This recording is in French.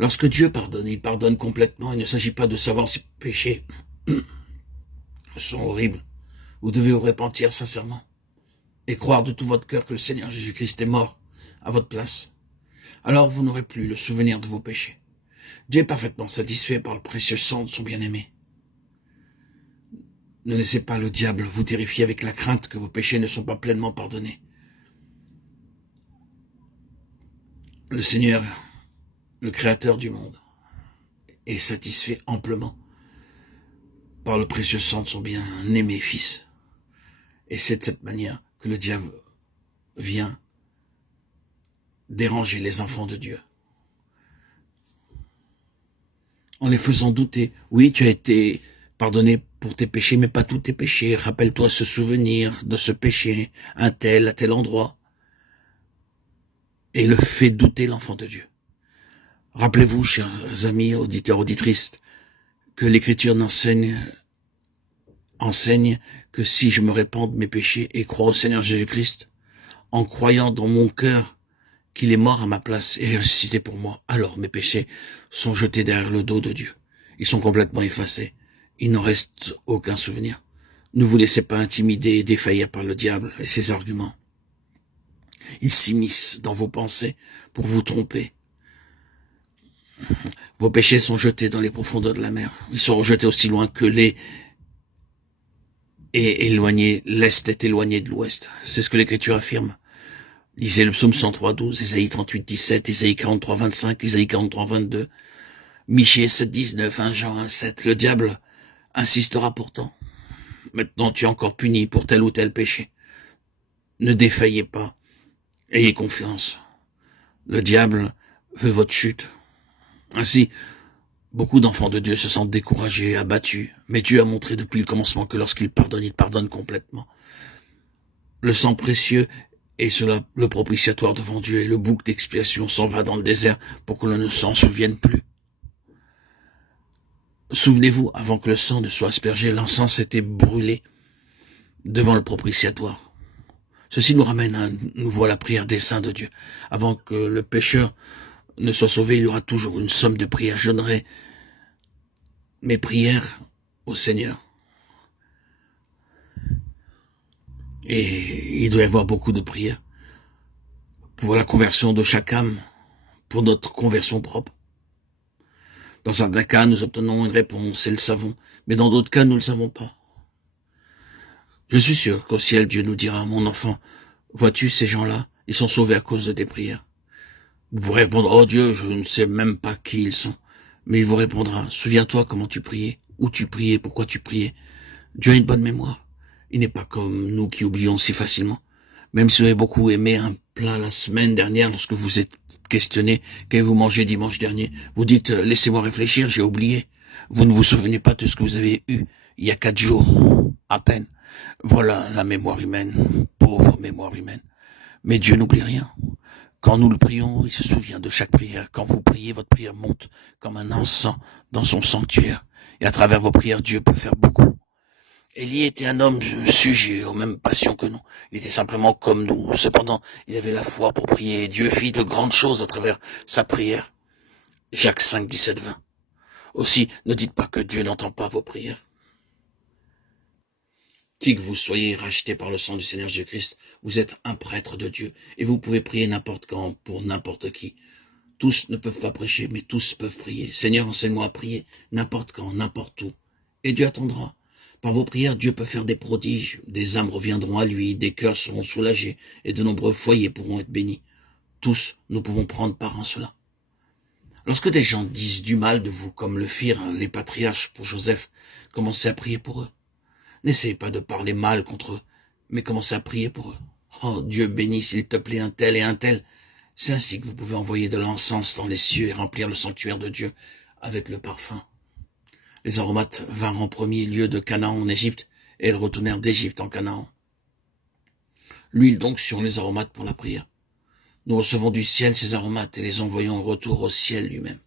Lorsque Dieu pardonne, il pardonne complètement. Il ne s'agit pas de savoir si péchés sont horribles. Vous devez vous repentir sincèrement et croire de tout votre cœur que le Seigneur Jésus-Christ est mort à votre place. Alors vous n'aurez plus le souvenir de vos péchés. Dieu est parfaitement satisfait par le précieux sang de son bien-aimé. Ne laissez pas le diable vous terrifier avec la crainte que vos péchés ne sont pas pleinement pardonnés. Le Seigneur, le Créateur du monde, est satisfait amplement par le précieux sang de son bien-aimé Fils. Et c'est de cette manière que le diable vient déranger les enfants de Dieu. En les faisant douter. Oui, tu as été pardonné pour tes péchés, mais pas tous tes péchés. Rappelle-toi ce souvenir de ce péché, à tel endroit. Et le fait douter l'enfant de Dieu. Rappelez-vous, chers amis, auditeurs, auditrices, que l'Écriture enseigne que si je me répands de mes péchés et crois au Seigneur Jésus-Christ, en croyant dans mon cœur qu'il est mort à ma place et ressuscité pour moi, alors mes péchés sont jetés derrière le dos de Dieu. Ils sont complètement effacés. Il n'en reste aucun souvenir. Ne vous laissez pas intimider et défaillir par le diable et ses arguments. Ils s'immiscent dans vos pensées pour vous tromper. Vos péchés sont jetés dans les profondeurs de la mer. Ils sont rejetés aussi loin que l'est éloigné, l'Est est éloigné de l'Ouest. C'est ce que l'Écriture affirme. Lisez le psaume 103, 12, Ésaïe 38, 17, Ésaïe 43, 25, Ésaïe 43, 22, Michée 7, 19, 1 Jean 1, 7. Le diable insistera pourtant. Maintenant tu es encore puni pour tel ou tel péché. Ne défaillez pas. Ayez confiance. Le diable veut votre chute. Ainsi, beaucoup d'enfants de Dieu se sentent découragés, abattus. Mais Dieu a montré depuis le commencement que lorsqu'il pardonne, il pardonne complètement. Le sang précieux est cela le propitiatoire devant Dieu et le bouc d'expiation s'en va dans le désert pour que l'on ne s'en souvienne plus. Souvenez-vous, avant que le sang ne soit aspergé, l'encens était brûlé devant le propitiatoire. Ceci nous ramène à nouveau à la prière des saints de Dieu. Avant que le pécheur ne soit sauvé, il y aura toujours une somme de prières. Je donnerai mes prières au Seigneur. Et il doit y avoir beaucoup de prières pour la conversion de chaque âme, pour notre conversion propre. Dans certains cas, nous obtenons une réponse et le savons, mais dans d'autres cas, nous ne le savons pas. Je suis sûr qu'au ciel, Dieu nous dira, mon enfant, vois-tu ces gens-là, ils sont sauvés à cause de tes prières. Vous pourrez répondre, oh Dieu, je ne sais même pas qui ils sont. Mais il vous répondra, souviens-toi comment tu priais, où tu priais, pourquoi tu priais. Dieu a une bonne mémoire. Il n'est pas comme nous qui oublions si facilement. Même si vous avez beaucoup aimé un plat la semaine dernière, lorsque vous êtes questionné, qu'avez-vous mangé dimanche dernier, vous dites, laissez-moi réfléchir, j'ai oublié. Vous ne vous souvenez pas de ce que vous avez eu il y a 4 jours, à peine. Voilà la mémoire humaine, pauvre mémoire humaine. Mais Dieu n'oublie rien. Quand nous le prions, il se souvient de chaque prière. Quand vous priez, votre prière monte comme un encens dans son sanctuaire. Et à travers vos prières, Dieu peut faire beaucoup. Élie était un homme sujet aux mêmes passions que nous. Il était simplement comme nous. Cependant, il avait la foi pour prier. Et Dieu fit de grandes choses à travers sa prière. Jacques 5, 17, 20. Aussi, ne dites pas que Dieu n'entend pas vos prières. Qui que vous soyez racheté par le sang du Seigneur Jésus-Christ, vous êtes un prêtre de Dieu. Et vous pouvez prier n'importe quand, pour n'importe qui. Tous ne peuvent pas prêcher, mais tous peuvent prier. Seigneur, enseigne-moi à prier n'importe quand, n'importe où. Et Dieu attendra. Par vos prières, Dieu peut faire des prodiges. Des âmes reviendront à lui, des cœurs seront soulagés, et de nombreux foyers pourront être bénis. Tous, nous pouvons prendre part en cela. Lorsque des gens disent du mal de vous, comme le firent les patriarches pour Joseph, commencez à prier pour eux. N'essayez pas de parler mal contre eux, mais commencez à prier pour eux. Oh, Dieu bénisse, s'il te plaît, un tel et un tel. C'est ainsi que vous pouvez envoyer de l'encens dans les cieux et remplir le sanctuaire de Dieu avec le parfum. Les aromates vinrent en premier lieu de Canaan en Égypte, et elles retournèrent d'Égypte en Canaan. L'huile d'onction, les aromates pour la prière. Nous recevons du ciel ces aromates et les envoyons en retour au ciel lui-même.